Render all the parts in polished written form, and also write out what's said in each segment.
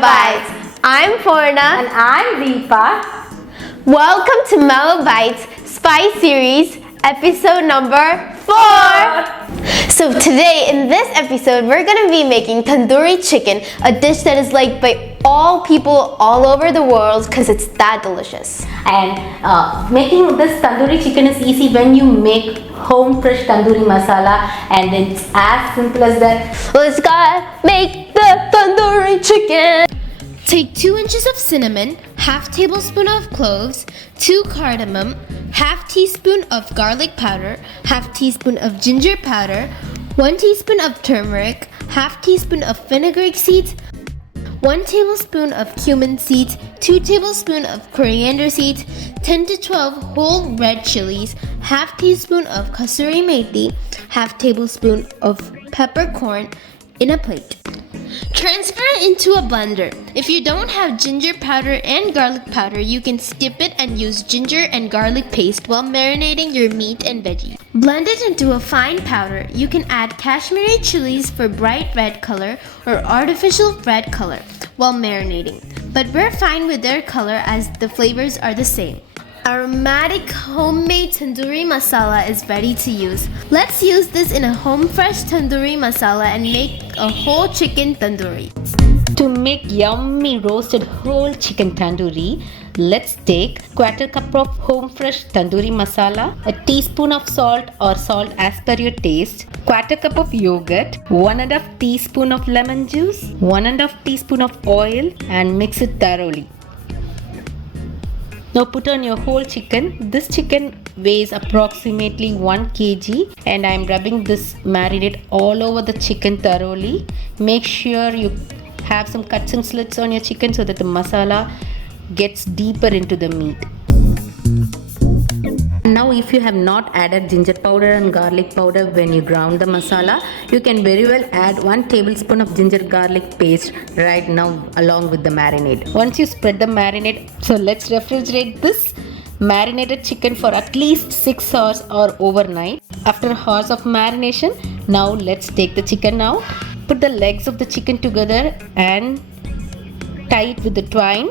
Mellowbites. I'm Purna. And I'm Deepa. Welcome to Mellowbites Spice Series, episode number 4. So today, in this episode, we're going to be making tandoori chicken, a dish that is liked by all people all over the world because it's that delicious. And making this tandoori chicken is easy when you make home fresh tandoori masala, and it's as simple as that. Let's go make the tandoori chicken. Take 2 inches of cinnamon, half tablespoon of cloves, 2 cardamom, half teaspoon of garlic powder, half teaspoon of ginger powder, 1 teaspoon of turmeric, half teaspoon of fenugreek seeds, 1 tablespoon of cumin seeds, 2 tablespoons of coriander seeds, 10 to 12 whole red chilies, half teaspoon of kasuri methi, half tablespoon of peppercorn in a plate. Transfer it into a blender. If you don't have ginger powder and garlic powder, you can skip it and use ginger and garlic paste while marinating your meat and veggies. Blend it into a fine powder. You can add Kashmiri chilies for bright red color or artificial red color while marinating, but we're fine with their color as the flavors are the same. Aromatic homemade tandoori masala is ready to use. Let's use this in a home fresh tandoori masala and make a whole chicken tandoori. To make yummy roasted whole chicken tandoori, let's take 1/4 cup of home fresh tandoori masala, a teaspoon of salt or salt as per your taste, 1/4 cup of yogurt, 1½ teaspoon of lemon juice, 1½ teaspoon of oil, and mix it thoroughly. Now put on your whole chicken. This chicken weighs approximately 1 kg, and I am rubbing this marinade all over the chicken thoroughly. Make sure you have some cuts and slits on your chicken so that the masala gets deeper into the meat. Now if you have not added ginger powder and garlic powder when you ground the masala, you can very well add 1 tablespoon of ginger garlic paste right now along with the marinade. Once you spread the marinade, so let's refrigerate this marinated chicken for at least 6 hours or overnight. After hours of marination, now let's take the chicken out. Put the legs of the chicken together and tie it with the twine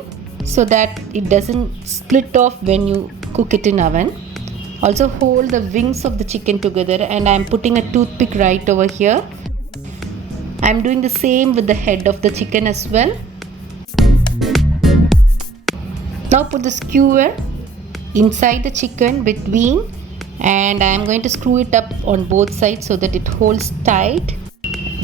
so that it doesn't split off when you cook it in oven. Also hold the wings of the chicken together, and I am putting a toothpick right over here. I am doing the same with the head of the chicken as well. Now put the skewer inside the chicken between, and I am going to screw it up on both sides so that it holds tight.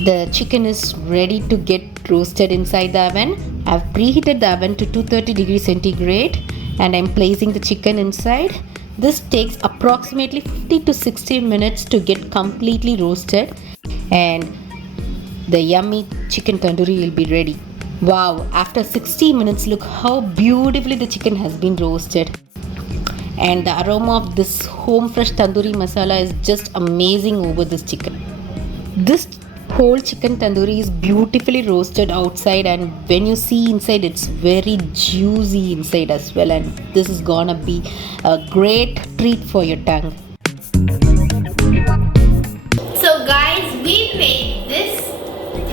The chicken is ready to get roasted inside the oven. I have preheated the oven to 230 degrees centigrade, and I am placing the chicken inside. This takes approximately 50 to 60 minutes to get completely roasted, and the yummy chicken tandoori will be ready. Wow, after 60 minutes, look how beautifully the chicken has been roasted. And the aroma of this home fresh tandoori masala is just amazing over this chicken. This whole chicken tandoori is beautifully roasted outside, and when you see inside, it's very juicy inside as well, and this is gonna be a great treat for your tongue. So guys, we made this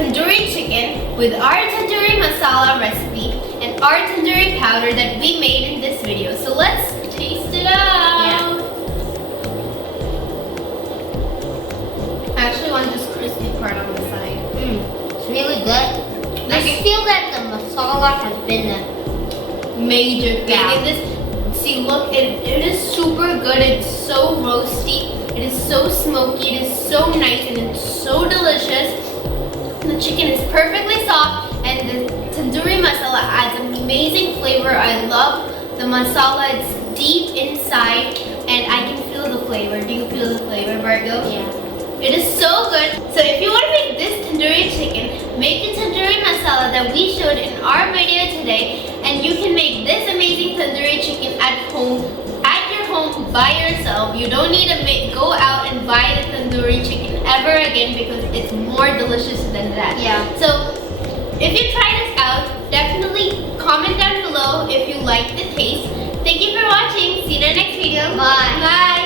tandoori chicken with our tandoori masala recipe and our tandoori powder that we made in this video. So let's taste it out. Yeah. I actually want this crispy part on the side. It's really good. I can feel that the masala has been a Major thing Yeah. in this. See, look, it is super good. It's so roasty. It is so smoky. It is so nice, and it's so delicious. The chicken is perfectly soft, and the tandoori masala adds amazing flavor. I love the masala. It's deep inside, and I can feel the flavor. Do you feel the flavor, Margo? Yeah. It is so good. So if you want to make this tandoori chicken, make the tandoori masala that we showed in our video today, and you can make this amazing tandoori chicken at your home by yourself. You don't need to go out and buy the tandoori chicken ever again because it's more delicious than that. Yeah. So if you try this out, definitely comment down below if you like the taste. Thank you for watching. See you in the next video. Bye. Bye.